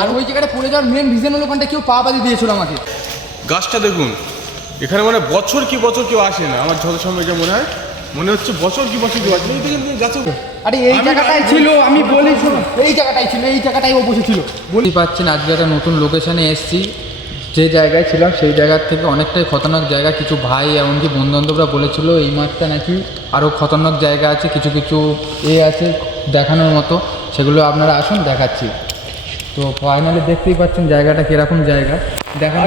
আর ওই জায়গাটা পড়ে যাওয়ার মেন রিজন হলো ওখানটা কেউ পা বাঁধিয়ে দিয়েছিল আমাকে। গাছটা দেখুন, এখানে মানে বছর কি বছর কেউ আসে না, আমার যত সময় এটা মনে হচ্ছে বছর কি বছর কেউ আসে গাছে। আরে এই জায়গাটাই ছিল, আমি বলি শোনো, এই জায়গাটাই ছিল, এই জায়গাটাই ও বসেছিল। বলি পাচ্ছেন আজকে একটা নতুন লোকেশানে এসেছি। যে জায়গায় ছিলাম সেই জায়গার থেকে অনেকটাই খতরনাক জায়গা। কিছু ভাই এমনকি বন্ধুবান্ধবরা বলেছিল এই মাঠটা নাকি আরও খতরনাক জায়গা আছে, কিছু কিছু আছে দেখানোর মতো, সেগুলো আপনারা আসুন দেখাচ্ছি। তো ফাইনালি দেখতেই পাচ্ছেন জায়গাটা কীরকম জায়গা দেখানো।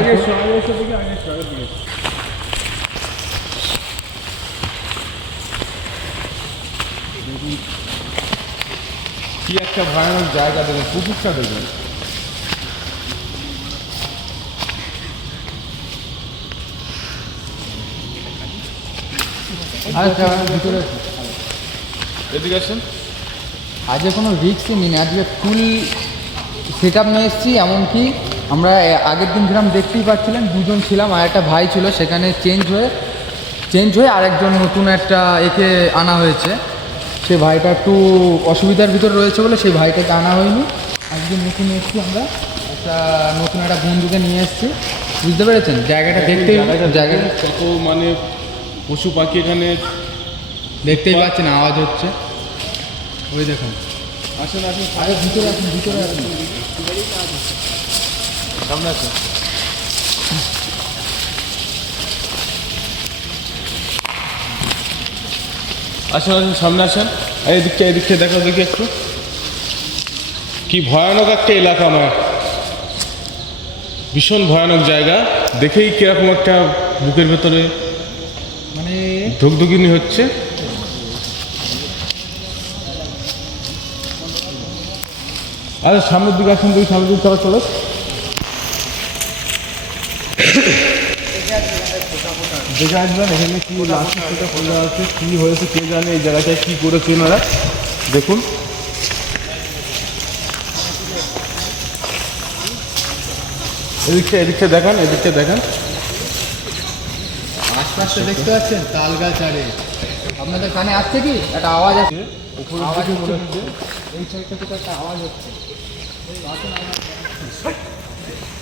কি একটা ভয়ানক জায়গা দেখুন, পুকুরটা দেখুন। ভিতরে এদিকে আসেন। আজকে কোনো রিস্কই নিই, আজকে ফুল সেট আপ নিয়ে এসেছি। এমনকি আমরা আগের দিন ছিলাম দেখতেই পাচ্ছিলেন, দুজন ছিলাম, আর একটা ভাই ছিল, সেখানে চেঞ্জ হয়ে আরেকজন নতুন একটা একে আনা হয়েছে। সে ভাইটা একটু অসুবিধার ভিতর রয়েছে বলে সেই ভাইটাকে আনা হয়নি। আজকে নতুন এসেছি, আমরা নতুন একটা বন্ধুকে নিয়ে এসেছি, বুঝতে পেরেছেন? জায়গাটা দেখতেই কত মানে পশু পাখি এখানে দেখতেই পাচ্ছেন, আওয়াজ হচ্ছে, ওই দেখুন। আসেন আসেন, আরে ভিতরে আসুন, ভিতরে আসুন, সামনে আসেন। আসেন আসেন, সামনে আসেন। এদিকটা দেখা দেখি একটু, কি ভয়ানক একটা এলাকা, আমার ভীষণ ভয়ানক জায়গা। দেখেই কিরকম একটা বুকের ভেতরে মানে ধুকধুকিনি হচ্ছে। আরে সামনের দিকে আসুন, তুই সামনের দিকে চলো। দেখে আসবেন এখানে কি লাশটা পড়ে আছে, কি হয়েছে কে জানে, এই জায়গাটায় কি করেছে ওনারা। দেখুন এদিকটা দেখান। আশপাশটা দেখতে পাচ্ছেন, তাল গাছ। আরে আপনাদের কানে আসছে কি একটা আওয়াজ আছে? আওয়াজ মনে হচ্ছে এই সাইডটা থেকে একটা আওয়াজ হচ্ছে।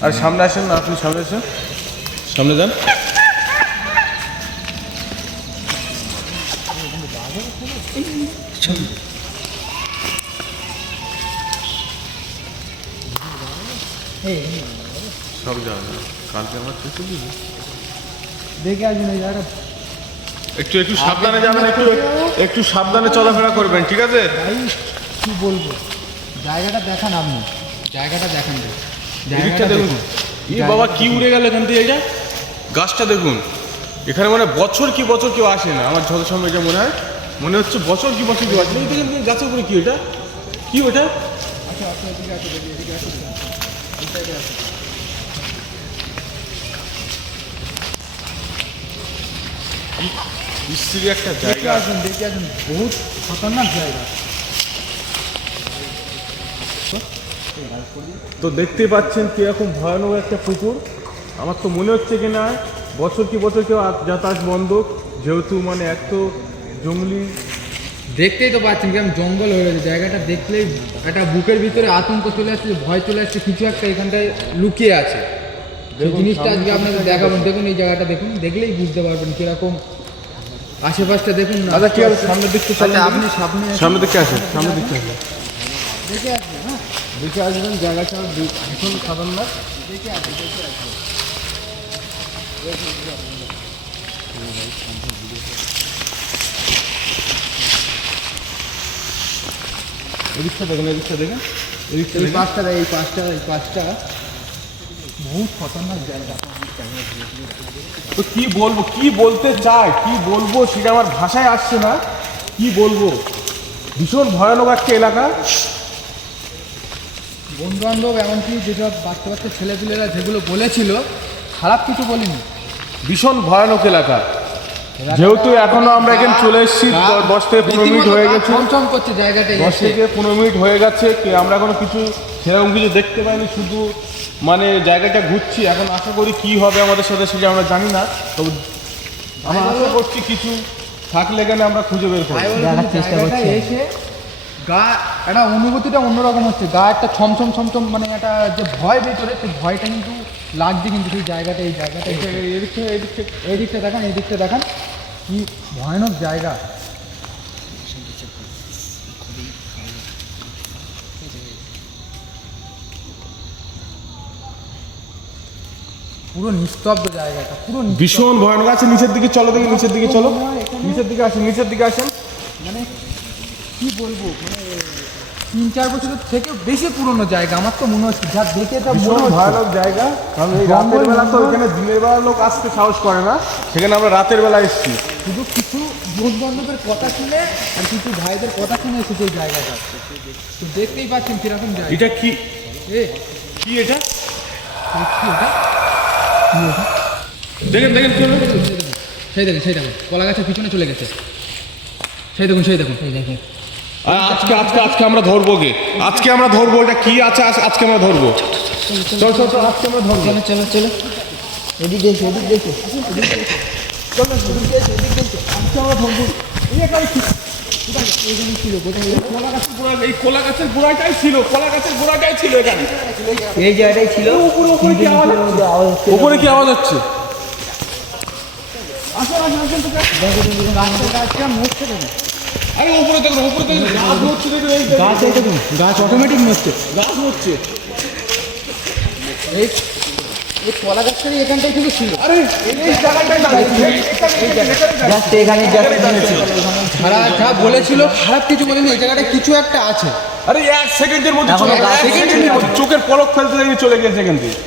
আর সামনে আসেন না, আপনি সামনে আসেন, সামনে যান। সব যাবে কালকে আমার দেখে আসুন এই জায়গাটা। একটু সাবধানে যাবেন, একটু সাবধানে চলাফেরা করবেন, ঠিক আছে? ভাই কি বলবো, জায়গাটা দেখান আপনি, জায়গাটা দেখান। জায়গাটা দেখুন, এই বাবা কি উড়ে গেল এখান থেকে। এটা গাছটা দেখুন, এখানে মানে বছর কি বছর কেউ আসে না, আমার যত সময় এটা মনে হচ্ছে বছর কি বছর কেউ আসে না। এই দেখেন গাছের উপরে কি ওটা, কি ওটা? বিশ্রী একটা জায়গা। দেখে আসুন, বহুত খতরনাক জায়গা। তো দেখতে পাচ্ছেন কিরকম ভয়ানক একটা পুকুর। আমার তো মনে হচ্ছে কি না বছর কি বছর কেউ যাতায়াত বন্ধ, যেহেতু মানে এক তো জঙ্গলি। দেখতেই তো পাচ্ছেন কেমন জঙ্গল হয়ে গেছে। জায়গাটা দেখলেই একটা বুকের ভিতরে আতঙ্ক চলে আসছে, ভয় চলে আসছে, কিছু একটা এখানটায় লুকিয়ে আছে। সেই জিনিসটা আজকে আপনাদের দেখাবেন। দেখুন এই জায়গাটা দেখুন, দেখলেই বুঝতে পারবেন কিরকম আশেপাশটা দেখুন না। আচ্ছা ঠিক আছে, সামনের দিকটা আপনি সামনের দিকে আসেন, সামনের দিকটা আসেন, দেখে আসবেন। হ্যাঁ, দেখে আসবেন, জায়গাটা ভীষণ খতরনাক। দেখে আসবেন। এদিকটা দেখেন, এই পাঁচটা বহুত খতরনাক জায়গা। তো কি বলবো, কি বলতে চাই, কি বলবো সেটা আমার ভাষায় আসছে না। কি বলবো, ভীষণ ভয়ানক একটা এলাকা। বন্ধু বান্ধব এমনকি যেসব বাচ্চা ছেলেপিলেরা যেগুলো বলেছিল, খারাপ কিছু বলিনি। ভীষণ ভয়ানক এলাকা। যেহেতু এখনো আমরা এখানে চলে এসেছি, 10 থেকে 15 মিনিট হয়ে গেছে, চমচম করছে জায়গাটা। 10 থেকে 15 মিনিট হয়ে গেছে, আমরা কোনো কিছু সেরকম কিছু দেখতে পাইনি, শুধু মানে জায়গাটা ঘুরছি। এখন আশা করি কি হবে আমাদের সাথে সেটা আমরা জানি না, তবে আমরা আশা করছি কিছু থাকলে এখানে আমরা খুঁজে বের করবো। দেখার চেষ্টা জায়গাটায় করছি। এসে গা একটা অনুভূতিটা অন্যরকম হচ্ছে, গা একটা ছমছম ছমছম, মানে একটা যে ভয় ভেতরে, সেই ভয়টা কিন্তু লাগছে কিন্তু সেই জায়গাটা, এই জায়গাটা এই দিকটা দেখান, এই দিকটা দেখান, কি ভয়ানক জায়গা। পুরো নিস্তব্ধ জায়গাটা, পুরো ভীষণ ভয়ানক আছে। নিচের দিকে চলো, দেখি নিচের দিকে চলো, নিচের দিকে আসেন, নিচের দিকে আসেন। মানে কি বলবো, মানে 3-4 বছরের থেকে বেশি পুরনো জায়গা আমার তো মনে হচ্ছে, যা দেখে তা মনে ভীষণ হচ্ছে। ভয়ানক জায়গা, কারণ এই রাতের বেলা তো এখানে দিনের বেলা লোক আসতে সাহস করে না, সেখানে আমরা রাতের বেলা এসেছি। শুধু কিছু বন্ধু বান্ধবের কথা শুনে আর কিছু ভাইদের কথা শুনে এসেছে এই জায়গাটা, তো দেখতেই পাচ্ছেন কিরকম জায়গা। এটা কি, এ কি এটা? কি ওটা? দেখেন দেখেন চলো। সেই দেখুন কলা গাছের পিছনে চলে গেছে, সেই দেখুন এই দেখে আজকে আজকে আজকে আমরা ধরবো গে, আজকে আমরা ধরবো এটা কি আছে, আজকে আমরা ধরবো। চল চল চল, আজকে আমরা ধরবো। চলো চলো চলো, এদিক দেখো এদিক দেখো, এই কলা গাছের গোড়াটাই ছিল, কলা গাছের গোড়াটাই ছিল এখানে। এই জায়গাটাই ছিল। উপরে কি আওয়াজ হচ্ছে? উপরে কি আওয়াজ হচ্ছে? আরে উপরে দেখো, উপরে দেখো, গাছ হচ্ছে, দেখো এই দেখো। গাছ, এই দেখুন গাছ অটোমেটিক নড়ছে, গাছ হচ্ছে। এই এই কলা গাছটাই এখানটাই থেকে ছিল। আরে এই জায়গাটাই না, জাস্ট এখানে ছিল। যারা যা বলেছিল খারাপ কিছু বলেনি, এই জায়গাটা কিছু একটা আছে। আরে এক সেকেন্ডের মধ্যে এখনো চলে- গাছ এক সেকেন্ডের মধ্যে চোখের পলক ফেলতে দেখি চলে গেছে এখান থেকে।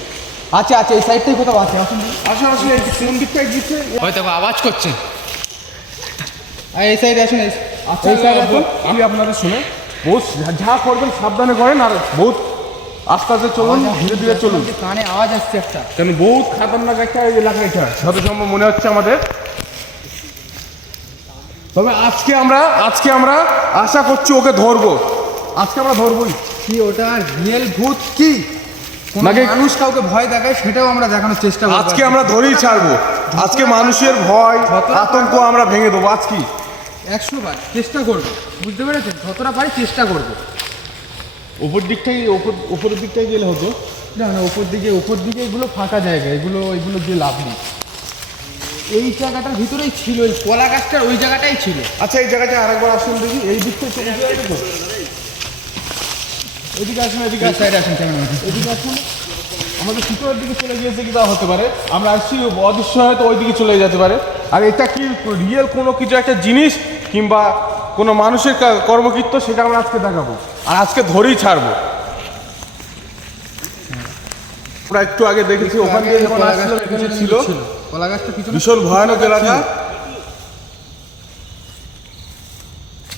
আছে আছে, এই সাইডটাই কোথাও আছে, আসুন। আসলে আসলে এই কোন দিকটায় গিয়েছে? হয়তো আওয়াজ করছে, আর এই সাইডে আসুন, এই আচ্ছা সাইডে আসুন। আমি আপনাদের শুনে বহুত যা করবেন সাবধানে করেন, আর বহুত আস্তে আস্তে চলুন, ধীরে ধীরে চলুন, কানে আওয়াজ আসছে একটা। কেন বহুত খাতারনাক একটা এলাকা এটা, যত সম্ভব মনে হচ্ছে আমাদের। তবে আজকে আমরা আশা করছি ওকে ধরবো, আজকে আমরা ধরবোই। কি ওটা রিয়েল ভূত কি কোনো নাকি- মানুষ কাউকে ভয় দেখায়, সেটাও আমরা দেখানোর চেষ্টা করব। আজকে আমরা ধরেই ছাড়বো, আজকে মানুষের ভয় আতঙ্ক আমরা ভেঙে দেবো আজকে। 100 বার চেষ্টা করব, বুঝতে পেরেছেন, যতটা পারি চেষ্টা করব। উপর দিকটাই উপরের দিকটাই গেলে হতো। না না, উপর দিকে এগুলো ফাঁকা জায়গা, এগুলো দিয়ে লাভ নেই। এই জায়গাটার ভিতরেই ছিল, এই কলা গাছটার ওই জায়গাটাই ছিল। আচ্ছা এই জায়গাটা আরেকবার আসুন দেখি, এই দিকটাই চলে যাবে তো। এদিকে আসুন, এদিকে আসুন, সাইডে আসেন, কেমন আছে? এদিকে আসুন। আমাদের ভিতরের দিকে চলে গিয়েছে কি তা হতে পারে, আমরা আসছি অদৃশ্য হয়তো ওই দিকে চলে যেতে পারে। আর এটা কি রিয়েল কোনো কিছু একটা জিনিস কিংবা কোনো মানুষের কর্মকৃত্য, সেটা আমরা আজকে দেখাবো, আর আজকে ধরেই ছাড়বো। আমরা একটু আগে দেখেছি ওখান দিয়ে যখন কলা আসছিলাম গাছটা কিছু ছিল, কলা গাছটা পিছনে ভীষণ ভয়ানক এলাকা।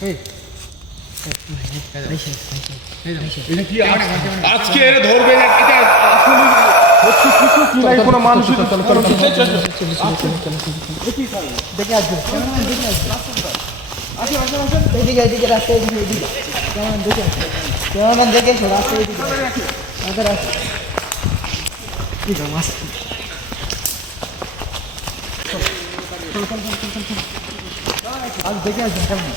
এই, এটা কি আজকে এর ধরবে না, এটা আসলে হচ্ছে কিছু কি নাই কোনো মানুষের দেখে আসবে, এদিকে এদিকে রাস্তা এদিকে এদিকে কেমন দেখে কেমন দেখে এসো, রাস্তা এদিকে রাস্তা রাস্তা ঠিক আছে মাস আজ দেখে আসবেন কেমন।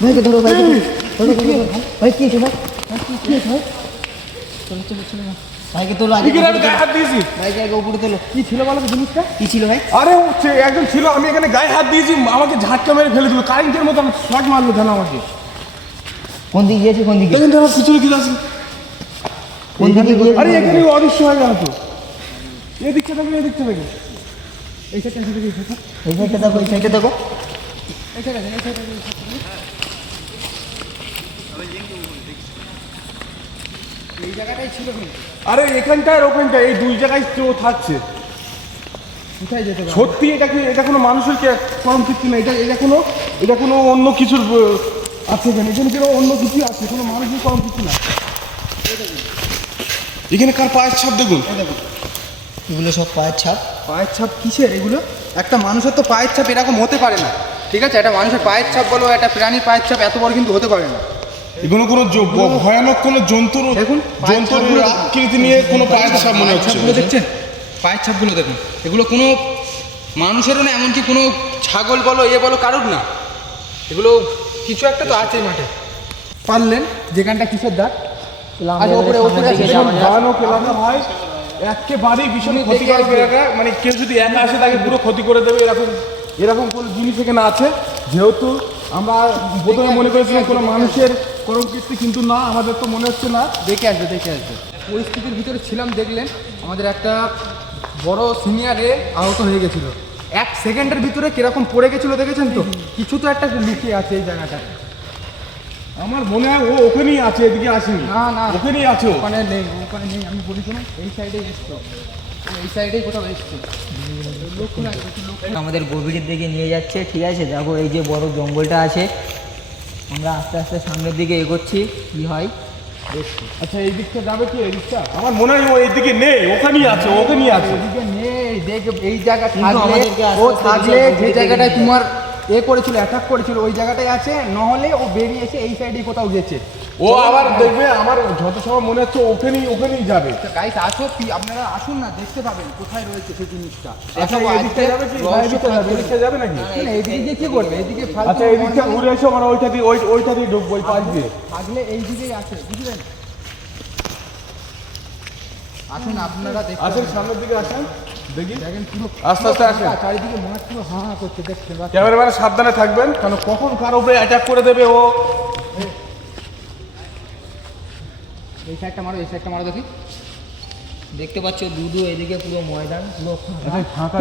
ভাইকে ধরো ভাইকে ধরো ধরো ভাই কি আছে ভাই কি আছে ভাই চলো চলো চলো ভাইকে তোলো আগে গায়ে হাত দিয়েছি। ভাইকে আগে উপরে তোলো কি ছিল বলো তো জিনিসটা? কি ছিল ভাই আরে হচ্ছে একজন ছিল, আমি এখানে গায়ে হাত দিয়েছি, আমাকে ঝাটকা মেরে ফেলে দিল কারেন্টের মতো, শট মারলো কেন আমাকে? কোন দিকে গিয়েছে কোন দিকে দেখেন তো আমার পিছনে কি আছে। কোন দিকে গিয়েছে আরে এখানে অদৃশ্য হয়ে গেল তো। এদিকটা দেখেন, এদিকটা দেখেন। এই সাইডটা এই সাইডটা দেখো এই সাইডটা দেখো এই জায়গাটাই ছিল কিন্তু। আরে এখানটায় আর ওখানটায় এই দুই জায়গায় কেউ থাকছে। কোথায় যেতে পারে? সত্যি এটা কোনো মানুষের কর্মকৃত্য না, এটা কোনো অন্য কিছুর আছে এখানে, এখানে কেন অন্য কিছু আছে, কোনো মানুষের কর্মকৃত্য না। এখানে কার পায়ের ছাপ দেখুন। এগুলো সব পায়ের ছাপ পায়ের ছাপ কিসের এগুলো? একটা মানুষের তো পায়ের ছাপ এরকম হতে পারে না। ঠিক আছে, একটা মানুষের পায়ের ছাপ বলো, একটা প্রাণীর পায়ের ছাপ এত বড় কিন্তু হতে পারে না। এগুলো কোনো ভয়ানক কোনো জন্তুর দেখুন, পায়ের জন্তুর ছাপগুলো আকৃতি নিয়ে কোনো পায়ের ছাপ মনে হচ্ছে। ছাপগুলো দেখছেন, পায়ের ছাপগুলো দেখুন, এগুলো কোনো মানুষেরও না, এমনকি কোনো ছাগল বলো বলো কারোর না, এগুলো কিছু একটা তো আছে মাঠে। পারলেন যেখানটা কিসের দাগ, আচ্ছা ওপরে ভয়ানক এলাকা ভাই, একেবারেই ভীষণ ক্ষতিকারক এলাকা। মানে কেউ যদি একা আসে তাকে পুরো ক্ষতি করে দেবে, এরকম কোনো জিনিস এখানে আছে। যেহেতু আমরা প্রথমে মনে করেছিলাম কোনো মানুষের কর্মকীর্তি, কিন্তু না, আমাদের তো মনে হচ্ছে না। দেখে আসবে। পরিস্থিতির ভিতরে ছিলাম, দেখলেন আমাদের একটা বড় সিনিয়রে আহত হয়ে গেছিল। 1 সেকেন্ডের ভিতরে কিরকম পড়ে গেছিলো দেখেছেন তো, কিছু তো একটা লুকিয়ে আছে এই জায়গাটা। আমার মনে হয় ও ওখানেই আছে, এদিকে আসেনি। না ওখানেই আছে ও। ওখানে নেই, আমি বলি শোনো, এই সাইডেই এসছো, এই সাইডেই কোথাও এসছো। আমাদের গভীরের দিকে নিয়ে যাচ্ছে, ঠিক আছে। দেখো এই যে বড় জঙ্গলটা আছে, আমরা আস্তে আস্তে সামনের দিকে এগোচ্ছি, কি হয় দেখছি। আচ্ছা এই দিকটা যাবে কি? এই দিকটা আমার মনে হয় ও এইদিকে নেই, ওখানেই আছে। এদিকে নেই, দেখ এই জায়গা কিন্তু থাকলে, আমাদেরকে আস্তে ও আস্তে থাকলে যে যে দিকে জায়গাটায় নিয়ে তোমার করেছিল, অ্যাটাক করেছিল, ওই জায়গাটায় আছে, নহলে ও বেরিয়ে এসে এই সাইডে কোথাও গেছে। ও আবার দেখবে, আমার যত সময় মনে হচ্ছে ওখানেই যাবে। গাইস আসো, আপনারা আসুন না, দেখতে পাবেন কোথায় রয়েছে সেই জিনিসটা। আচ্ছা এই দিকটা যাবে কি? এই দিকটা যাবে নাকি? এইদিকে কি করবে, এদিকে ফালতু আচ্ছা এই দিকটা ঘুরে এসো, মানে ওইটা দিয়ে ঢুকবো, ওই পাশ দিয়ে। থাকলে এই দিকেই আছে, বুঝলেন? আসুন আপনারা দেখতে আসেন, পাবেন। সামনের দিকে আসেন, দেখি। দেখেন পুরো আস্তে আস্তে আসেন। চারিদিকে মাঠ পুরো হা করছে, দেখতে পাচ্ছেন। ক্যামেরাম্যান সাবধানে থাকবেন, কারণ কখন কার উপরে অ্যাটাক করে দেবে ও। এই সাইডটা মারো, এই সাইডটা মারো দেখি। দেখতে পাচ্ছ দুদু এদিকে পুরো ময়দান, পুরো ফাঁকা।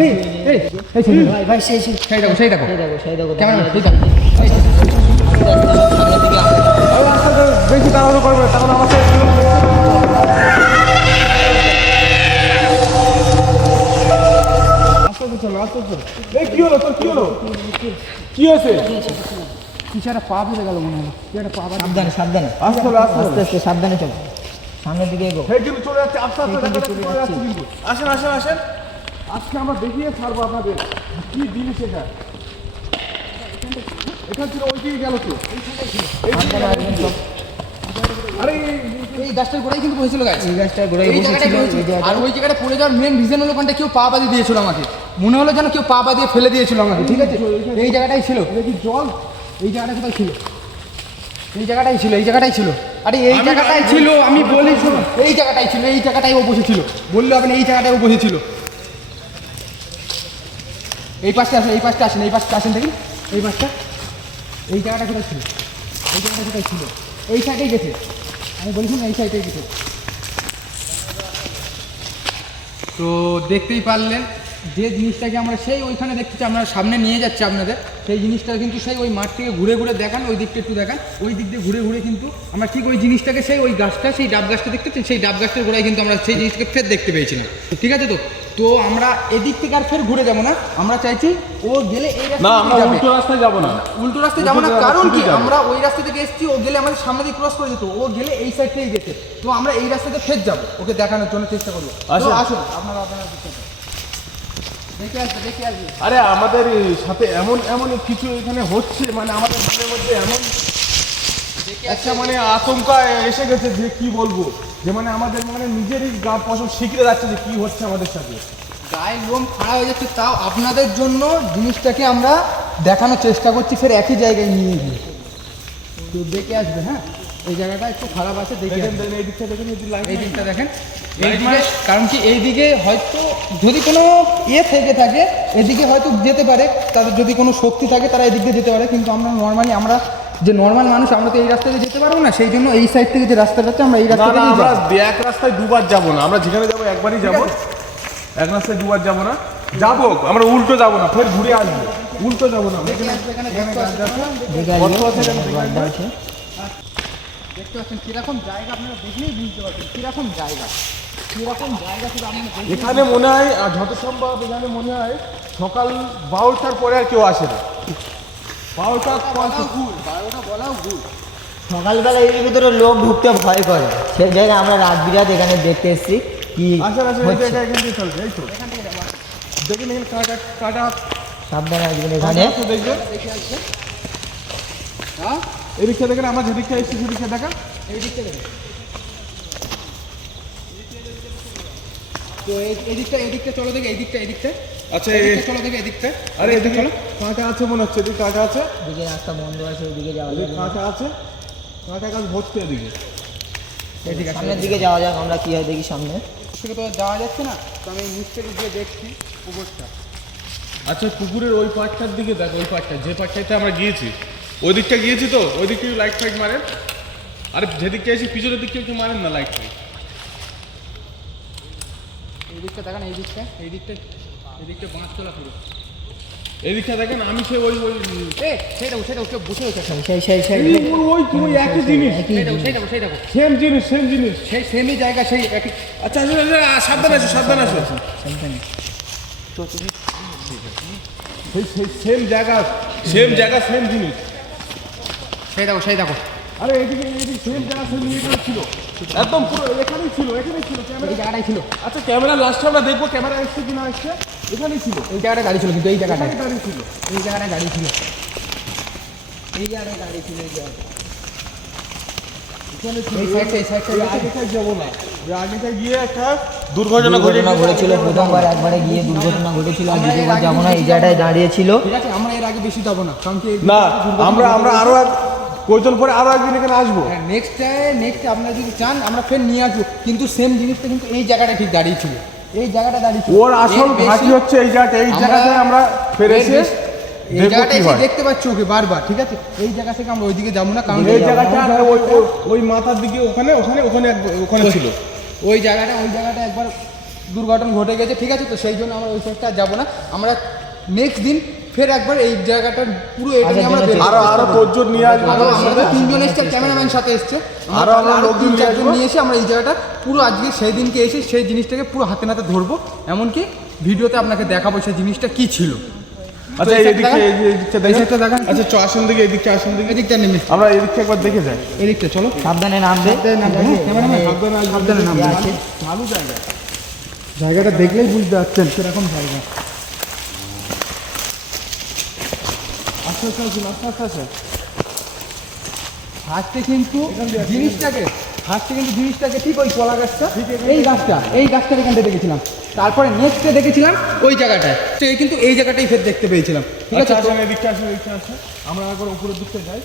ভাই ভাই সেই সেই সেই দেখো সেই দেখো ক্যামেরা ঠিক আছে। সামনের দিকে বেশি তাড়াহুড়ো করবে, তখন আমার সাথে আস্তে চলো। এই কি হলো তোর, কি হলো, কি হয়েছে? কিছু একটা পা ভেঙে গেল মনে হলো, কি একটা পা সাবধানে সাবধানে আস্তে চলো, আস্তে আস্তে আস্তে সাবধানে চলো, সামনের দিকে এগো। এই কিন্তু চলে যাচ্ছে, আস্তে আস্তে দেখা যাচ্ছে, চলে যাচ্ছে কিন্তু। আসেন আসেন আসেন, আজকে আমরা দেখিয়ে ছাড়বো আপনাদের কি জিনিস এটা। এখান ছিল, ওই দিকে গেল তো, আরে এই গাছটার গোড়ায় কিন্তু বসেছিল গাছ, এই গাছটার গোড়ায় এই জায়গাটায় বসেছিল, বসেছিল। এই আর ওই জায়গাটা পড়ে যাওয়ার মেন রিজন হলো কোনটা, কেউ পা বাঁধিয়ে দিয়েছিল আমাকে, মনে হলো যেন কেউ পা বাঁধিয়ে ফেলে দিয়েছিল আমাকে, ঠিক আছে। এই জায়গাটাই ছিল, দেখি জল, এই জায়গাটা কোথায় ছিল, এই জায়গাটাই ছিল। আরে এই জায়গাটাই ছিল, আমি বলি শোনো, এই জায়গাটাই ছিল, এই জায়গাটাই ও বসেছিল, বললে হবে না, এই জায়গাটায় ও বসেছিল। এই পাশটা আসেন, এই পাশটা আসেন দেখি, এই পাশটা, এই জায়গাটা কোথায় ছিল, এই সাইডেই গেছে, আমি বলি শোনো, এই সাইডেই গেছে। তো দেখতেই পারলেন যে জিনিসটাকে আমরা সেই ওইখানে দেখতেছি, আমরা সামনে নিয়ে যাচ্ছি আপনাদের, সেই জিনিসটা কিন্তু সেই ওই মাঠ থেকে ঘুরে দেখান, ওই দিকটা একটু দেখান, ওই দিক দিয়ে ঘুরে কিন্তু আমরা ঠিক ওই জিনিসটাকে, সেই ওই গাছটা, সেই ডাব গাছটা দেখতেছেন, সেই ডাব গাছটার গোড়ায় কিন্তু আমরা সেই জিনিসটাকে ফের দেখতে পেয়েছিলাম, ঠিক আছে। তো আমরা এদিক থেকে আর ফের ঘুরে যাবো না, আমরা চাইছি ও গেলে এই না রাস্তা আমরা উল্টো রাস্তায় যাবো না, উল্টো রাস্তায় যাবো না, কারণ কি আমরা ওই রাস্তা থেকে এসেছি, ও গেলে আমাদের সামনে দিয়ে ক্রস করে যেত, ও গেলে এই সাইড থেকেই যেতে, তো আমরা এই রাস্তাতে ফের যাবো, ওকে দেখানোর জন্য চেষ্টা করবো। তো আসুন আপনারা দেখে আসবে। আরে আমাদের সাথে এমন কিছু এখানে হচ্ছে, মানে আমাদের মনের মধ্যে এমন একটা মানে আতঙ্ক এসে গেছে যে কি বলবো, যে মানে আমাদের মানে নিজেরই গা পশম শিখে যাচ্ছে যে কি হচ্ছে আমাদের সাথে, গায়ের লোম খাড়া হয়ে যাচ্ছে, তাও আপনাদের জন্য জিনিসটাকে আমরা দেখানোর চেষ্টা করছি, ফের একই জায়গায় নিয়ে গিয়ে। তো দেখে আসবে, হ্যাঁ এই জায়গাটা একটু খারাপ আছে, দেখে দেখেন এই দিকটা দেখেন, এই দিকটা দেখেন, এইদিকে, কারণ কি এইদিকে হয়তো যদি কোনো থেকে থাকে, এদিকে হয়তো যেতে পারে, তাদের যদি কোনো শক্তি থাকে তারা এদিক দিয়ে যেতে পারে, কিন্তু আমরা নর্মালি, আমরা যে নর্মাল মানুষ, আমরা তো এই রাস্তা দিয়ে যেতে পারবো না, সেই জন্য এই সাইড থেকে যে রাস্তাটা আছে আমরা এই রাস্তা থেকে আমরা এক রাস্তায় দুবার যাবো না, আমরা যেখানে যাবো একবারই যাবো, এক রাস্তায় দুবার যাবো না, যাবো আমরা উল্টো যাবো না, ফের ঘুরে আসবো, উল্টো যাবো না। দেখতে পাচ্ছেন কিরকম জায়গা, আপনারা দেখলেই বুঝতে পারছেন কিরকম জায়গা শুধু আপনারা এখানে মনে হয় যত সম্ভব, এখানে মনে হয় সকাল 12টার পরে আর কেউ আসে না, 12টার পর বলাও ভুল। সকালবেলা এর ভিতরে লোক ঢুকতে ভয় করে, সেই জায়গায় আমরা রাত বিরাত এখানে দেখতে এসেছি কি আসেন আসেন, এই হচ্ছে। জায়গায় এখান থেকে চলবে, এই তো দেখেন এখানে কাটা সাবধানে আসবেন এখানে। দেখবেন হ্যাঁ এদিকটা দেখেন, আমরা যেদিকটা এসেছি সেদিকটা দেখা। এই দিকটা দেখো। তো এদিকটা চলো দেখে, এদিকটা আচ্ছা চলো দেখে, এদিকটা। আরে এদিকে কাঁটা আছে মনে হচ্ছে, এদিকে কাঁটা আছে, দিকে রাস্তা বন্ধ আছে, ওইদিকে যাওয়া এদিকে যাবে না। কাঁটা আছে, কাঁটা গাছ ভর্তি এদিকে। এদিকে সামনের দিকে যাওয়া যাক, আমরা কি হয় দেখি সামনে। থেকে তো যাওয়া যাচ্ছে না, তো আমি নিচ থেকে গিয়ে দেখছি পুকুরটা। আচ্ছা পুকুরের ওই পাটটার দিকে দেখ, ওই পাটটা যে পাটটাতে আমরা গিয়েছি, ওই দিকটা গিয়েছি তো, ওই দিকটা লাইট ফাইট মারেন। আরে যেদিকটা এসে পিছনের দিকটা একটু মারেন না লাইট ফাইট। এই দিকটা দেখেন, এই দিকটা বাঁশ তোলা পুরো। এই দিকটা দেখেন, আমি সে ওই ওই সেটা ওকে বসে রয়েছে। ওই তুমি একই জিনিস, সেই দেখো সেম জিনিস সেই সেমই জায়গা, সেই একই। আচ্ছা সাবধান আসো, সাবধান আসো। সেই সেম জায়গা সেম জিনিস। সেই দেখো আরে এদিকে সেম জায়গা সেম জিনিস ছিল, একদম পুরো এখানেই ছিল ক্যামেরা। এই জায়গাটাই ছিল। আচ্ছা ক্যামেরা লাস্টে আমরা দেখবো ক্যামেরা এসছে কি না এসছে। এখানেই ছিল, এই জায়গাটা গাড়ি ছিল, কিন্তু এই জায়গাটায় এখানে দাঁড়িয়ে ছিল। এই জায়গাটায় গাড়ি ছিল। এই জায়গায় গাড়ি ছিল, এই জায়গায়। এই সাইডটা আগেটায় যাবো না, ওই আগেটায় গিয়ে একটা দুর্ঘটনা ঘটেছিল প্রথমবার, একবারে গিয়ে দুর্ঘটনা ঘটেছিল। আর দ্বিতীয়বার যাবো না, এই জায়গায় দাঁড়িয়েছিল। ঠিক আছে, আমরা এর আগে বেশি যাবো না, কারণ কি না আমরা আরো কয়েকজন পরে আরো একদিন এখানে আসবো। নেক্সট আপনারা যদি চান আমরা ফের নিয়ে আসবো, কিন্তু সেম জিনিসটা কিন্তু এই জায়গাটা ঠিক দাঁড়িয়ে ছিল, এই জায়গাটা দাঁড়িয়ে ছিল। ওর আসল ঘাঁটি হচ্ছে এই জায়গাতে আমরা ফের এসে এই জায়গাটা এসে দেখতে পাচ্ছি ওকে বারবার। ঠিক আছে, এই জায়গা থেকে আমরা ওইদিকে যাবো না, কারণ এই জায়গাটা ওই মাথার দিকে ওখানে ছিল ওই জায়গাটা একবার দুর্ঘটনা ঘটে গেছে। ঠিক আছে, তো সেই জন্য আমরা ওই সাইডটা যাবো না। আমরা নেক্সট দিন ফের একবার এই জায়গাটার পুরো এটা নিয়ে আমরা বের হবো। আরো তোরজোর নিয়ে আসবো। আমরা তিনজন এসছে, ক্যামেরাম্যান সাথে এসছে, আরো আমরা লোকজন নিয়ে আসবো। নিয়ে এসে আমরা এই জায়গাটা পুরো আজকে সেই দিনকে এসে সেই জিনিসটাকে পুরো হাতে নাতে ধরবো, এমনকি ভিডিওতে আপনাকে দেখাবো সেই জিনিসটা কি ছিল। আচ্ছা এই দিকটা দেখান। আচ্ছা চ আসেন দিকে, এই দিকটা আসেন দিকে, এদিকটা নেমে, আমরা এই দিকটা একবার দেখে যাই। এদিকটা চলো। সাবধানে নামবে। ক্যামেরাম্যান সাবধানে নামবে। আছে ভালো জায়গা, জায়গাটা দেখলেই বুঝতে পারছেন সেরকম জায়গা। আস্তে আস্তে ফার্স্টে কিন্তু জিনিসটাকে ঠিক ওই কলা গাছটা, এই গাছটার এখানটা দেখেছিলাম। তারপরে নেক্সটে দেখেছিলাম ওই জায়গাটায়, তো এই কিন্তু এই জায়গাটাই ফের দেখতে পেয়েছিলাম। ঠিক আছে, আসেন এই দিকটা আসে, আমরা একবার উপরের দিকটা যাই।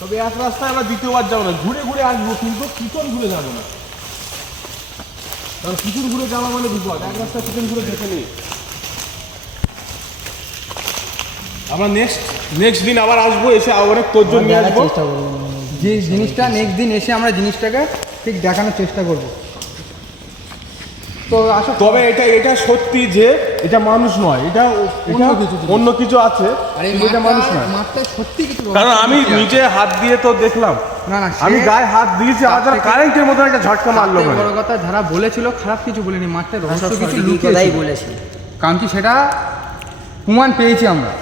তবে এক রাস্তায় আমরা দ্বিতীয়বার যাবো না, ঘুরে আসবো, কিন্তু পিছন ঘুরে যাবো না, কারণ পিছন ঘুরে যাওয়া মানে বিপদ। এক রাস্তায় পিছন ঘুরে দেখে নিই। আমরা নেক্সট দিন আবার আসবো, এসে অনেক তোরজোর নিয়ে আসবো। চেষ্টা করবো। যে জিনিসটা নেক্সট দিন এসে আমরা জিনিসটাকে ঠিক দেখানোর চেষ্টা করব। তো আসো, তবে এটা সত্যি যে এটা মানুষ নয়, এটা অন্য কিছু আছে, আর এই কিন্তু এটা মানুষ নয়। মাঠটা সত্যি কিছু, কারণ আমি নিজে হাত দিয়ে তো দেখলাম, না আমি গায়ে হাত দিয়েছি, আমার কারেন্টের মতো একটা ঝটকা মারলো। সবথেকে বড় কথা, যারা বলেছিল খারাপ কিছু বলিনি, মাঠটা রহস্য কিছু কথাই লুকিয়েছিল, বলেছি। কারণ কি সেটা প্রমাণ পেয়েছি আমরা।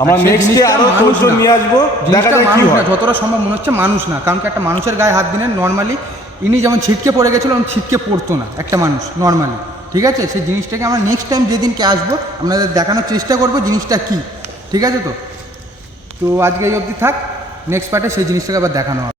আমরা আর সেই নেক্সটে জিনিসটা আরো মানুষ তোরজোর না। নিয়ে আসবো, দেখা জিনিসটা যাক কি মানুষ না, হয়। যতটা সম্ভব মনে হচ্ছে মানুষ না, কারণ কি একটা মানুষের গায়ে হাত দিলেন নর্মালি, ইনি যেমন ছিটকে পড়ে গেছিলো, ছিটকে পড়তো না একটা মানুষ নর্মালি। ঠিক আছে, সেই জিনিসটাকে আমরা নেক্সট টাইম যেদিনকে আসবো আপনাদের দেখানোর চেষ্টা করবো জিনিসটা কি। ঠিক আছে, তো আজকে এই অবধি থাক, নেক্সট পার্টে সেই জিনিসটাকে আবার দেখানো হবে।